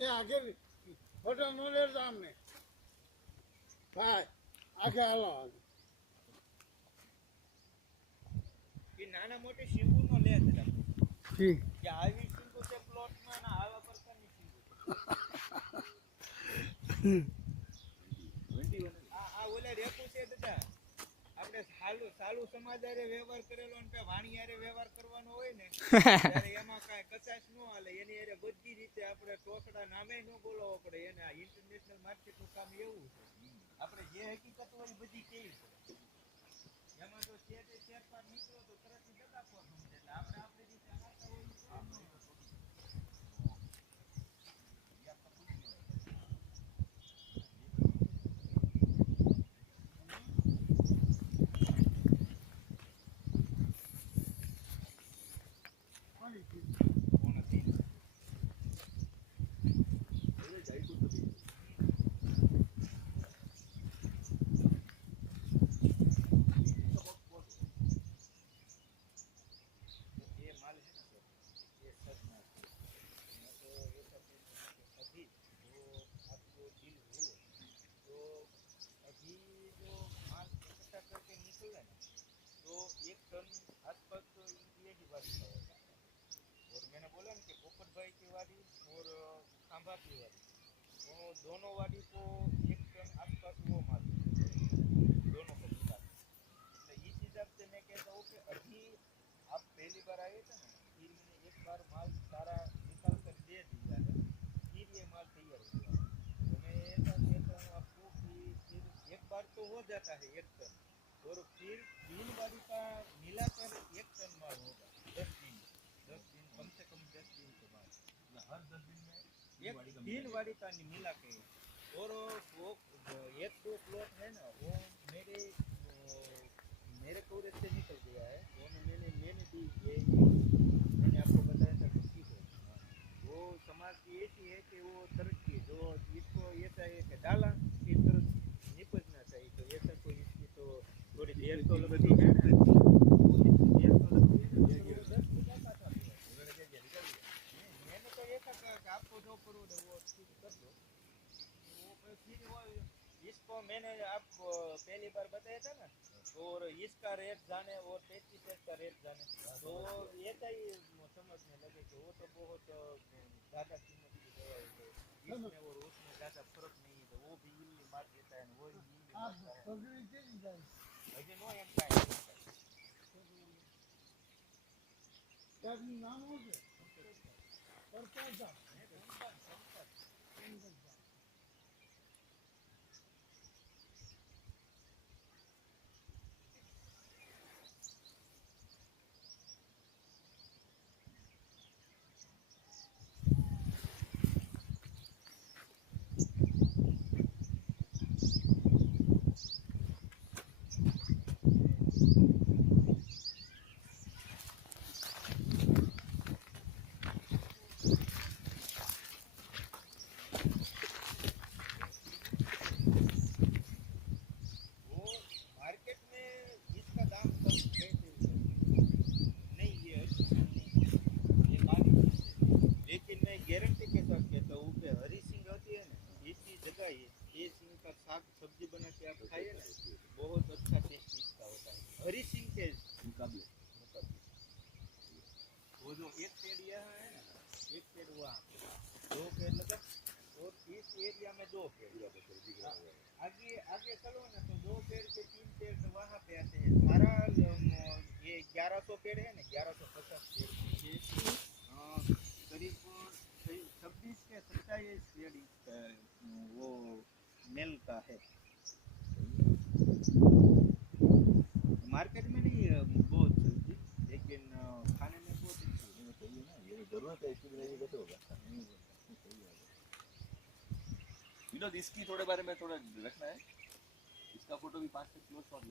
એ આગે ફોટો નો લેતા અમને ભાઈ આગે હાલો કે નાના મોટી શીંગુ નો લે છે ઠીક કે આવી શીંગુ છે પ્લોટ માં ના આવા પ્રકારની શીંગુ આ ઓલા રેપુ છે દાદા આપણે સાલુ સમાજ હારે વ્યવહાર કરેલો ને વાણી હારે વ્યવહાર કરવાનો હોય ને ત્યારે એમાં કાંઈ કચાશ ન હાલે એની હારે બધી રીતે આપણે ટોકડા નામે ન બોલાવવો પડે એને આ ઇન્ટરનેશનલ માર્કેટનું કામ એવું છે આપણે જે હકીકત હોય બધી કેવી પડે એમાં જો શેરપાર નીકળો તો તરત જતા પર સમજે એટલે આપણે આપણી રીતે હાલતા હોય तो एक टन आसपास तो ये की वादी का होगा और मैंने बोला ना कि पोपट भाई की वादी और खांबा की वादी वो दोनों वादी को एक टन आसपास वो माल दोनों को मिला तो इस हिसाब से मैं कहता हूँ कि अभी आप पहली बार आए थे ना फिर मैंने एक बार माल सारा निकाल कर दे दिया है फिर ये माल तैयार हो गया तो मैं ऐसा कहता हूँ आपको कि फिर एक बार तो हो जाता है एक टन और फिर 3 वारी का मिलाकर 1 टन माल होगा 10 दिन कम से कम 10 दिन के बाद हर 10 दिन में एक 3 वारी का मिला के और वो एक दो प्लॉट है ना वो मेरे कवरेज से निकल गया है वो मैंने दी ये मैंने आपको बताया था किसी को वो समाज की ऐसी है कि वो तरक्की जो इसको ऐसा है कि डाला फिर तुरंत निपटना चाहिए तो ऐसा कोई इसकी तो थोड़ी देर तो लगती है ना देर तो लगती है ना 10 बीघा का था मैंने तो ये था कि आपको जो करो वो ठीक कर दो वो फिर वो इसको मैंने आप पहली बार बताया था ना और इसका रेट जाने और 35 का रेट जाने तो ऐसा ही समझने लगे कि वो तो बहुत ज़्यादा कीमत की दवा है इसमें और उसमें ज़्यादा फर्क नहीं है तो वो भी इल्ली मार देता है वो इल्ली मारता है હજી નો એમ કાંઈ ત્યારનું નામ શું છે પરપોજા गारंटी के साथ कहता हूँ कि हरी सिंग होती है ना इसकी जगह ये सिंग का साग सब्जी बना के आप खाइए ना बहुत अच्छा टेस्ट इसका होता है हरी सिंग के मुकाबले वो जो एक पेड़ यहाँ है ना एक पेड़ वहाँ 2 पेड़ लगा और इस एरिया में 2 पेड़ आगे आगे चलो ना तो 2 पेड़ से 3 पेड़ तो वहाँ पे आते हैं सारा ये 1100 पेड़ है ना 1150 पेड़ करीब 26 के 27 पेड़ वो मेल का है मार्केट में नहीं बहुत चलती लेकिन खाने में बहुत चाहिए ना ये जरूरत है इसकी नहीं कैसे होगा विनोद इसकी थोड़े बारे में थोड़ा रखना है इसका फोटो भी 5 से क्लोज शॉट